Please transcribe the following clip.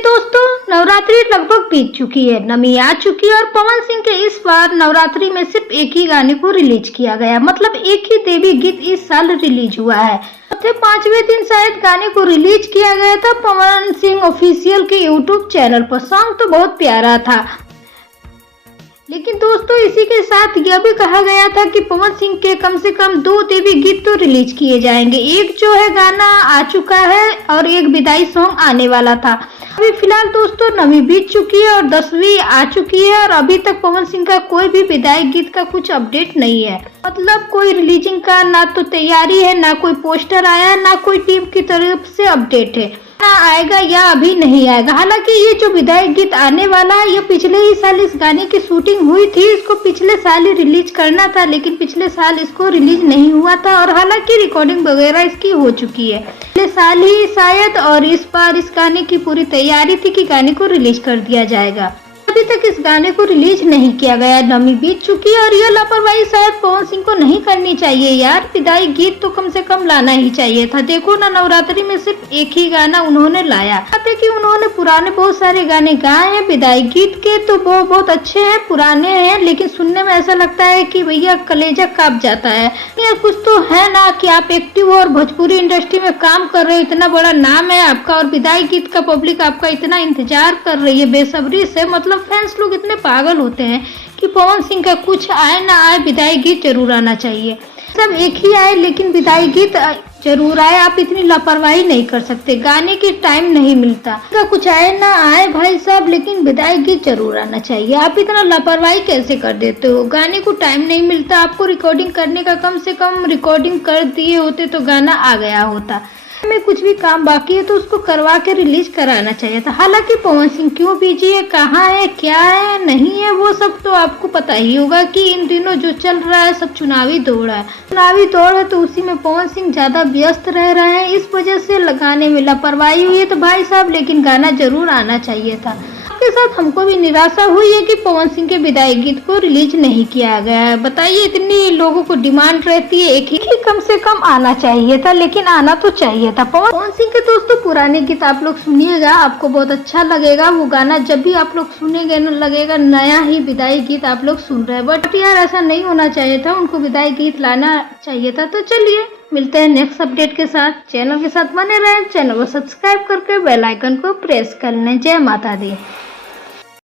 दोस्तों, नवरात्रि लगभग बीत चुकी है, नमी आ चुकी है और पवन सिंह के इस बार नवरात्रि में सिर्फ एक ही गाने को रिलीज किया गया। मतलब एक ही देवी गीत इस साल रिलीज हुआ है। चौथे पांचवें दिन शायद गाने को रिलीज किया गया था पवन सिंह ऑफिशियल के यूट्यूब चैनल पर। सॉन्ग तो बहुत प्यारा था, लेकिन दोस्तों इसी के साथ यह भी कहा गया था कि पवन सिंह के कम से कम 2 देवी गीत तो रिलीज किए जाएंगे। एक जो है गाना आ चुका है और एक विदाई सॉन्ग आने वाला था। अभी फिलहाल दोस्तों नवी बीत चुकी है और 10वीं आ चुकी है और अभी तक पवन सिंह का कोई भी विदाई गीत का कुछ अपडेट नहीं है। मतलब कोई रिलीजिंग का ना तो तैयारी है, ना कोई पोस्टर आया, ना कोई टीम की तरफ से अपडेट है। ना आएगा या अभी नहीं आएगा। हालांकि ये जो विदाई गीत आने वाला है, ये पिछले ही साल इस गाने की शूटिंग हुई थी। इसको पिछले साल ही रिलीज करना था, लेकिन पिछले साल इसको रिलीज नहीं हुआ था और हालांकि रिकॉर्डिंग वगैरह इसकी हो चुकी है पिछले साल ही शायद। और इस बार इस गाने की पूरी तैयारी थी कि गाने को रिलीज कर दिया जाएगा। अभी तक इस गाने को रिलीज नहीं किया गया, नमी बीत चुकी है और यह लापरवाही शायद पवन सिंह को नहीं करनी चाहिए यार। विदाई गीत तो कम से कम लाना ही चाहिए था। देखो ना, नवरात्रि में सिर्फ एक ही गाना उन्होंने लाया। कहते कि उन्होंने पुराने बहुत सारे गाने गाए हैं विदाई गीत के, तो वो बहुत अच्छे हैं, पुराने हैं, लेकिन सुनने में ऐसा लगता है कि भैया कलेजा कांप जाता है। यार कुछ तो है ना कि आप एक्टिव हो और भोजपुरी इंडस्ट्री में काम कर रहे हो, इतना बड़ा नाम है आपका और विदाई गीत का पब्लिक आपका इतना इंतजार कर रही है बेसब्री से। मतलब फैंस लोग इतने पागल होते हैं कि पवन सिंह का कुछ आए ना आए विदाई गीत जरूर आना चाहिए। सब एक ही आए लेकिन विदाई गीत जरूर आए। आप इतनी लापरवाही नहीं कर सकते, गाने की टाइम नहीं मिलता। कुछ आए ना आए भाई साहब, लेकिन विदाई गीत जरूर आना चाहिए। आप इतना लापरवाही कैसे कर देते हो? गाने को टाइम नहीं मिलता आपको रिकॉर्डिंग करने का, कम से कम रिकॉर्डिंग कर दिए होते तो गाना आ गया होता। में कुछ भी काम बाकी है तो उसको करवा के रिलीज कराना चाहिए था। हालांकि पवन सिंह क्यों बिजी है, कहाँ है, क्या है, नहीं है, वो सब तो आपको पता ही होगा कि इन दिनों जो चल रहा है सब चुनावी दौड़ है। चुनावी दौड़ है तो उसी में पवन सिंह ज्यादा व्यस्त रह रहे हैं, इस वजह से लगाने में लापरवाही हुई है। तो भाई साहब लेकिन गाना जरूर आना चाहिए था। के साथ हमको भी निराशा हुई है कि पवन सिंह के विदाई गीत को रिलीज नहीं किया गया है। बताइए, इतनी लोगों को डिमांड रहती है, एक ही कम से कम आना चाहिए था, लेकिन आना तो चाहिए था। पवन सिंह के दोस्तों पुराने गीत आप लोग सुनिएगा, आपको बहुत अच्छा लगेगा। वो गाना जब भी आप लोग सुनेंगे ना, लगेगा नया ही विदाई गीत आप लोग सुन रहे हैं। बट यार ऐसा नहीं होना चाहिए था, उनको विदाई गीत लाना चाहिए था। तो चलिए मिलते हैं नेक्स्ट अपडेट के साथ। चैनल के साथ बने रहें, चैनल को सब्सक्राइब करके बेल आइकन को प्रेस कर लें। जय माता दी।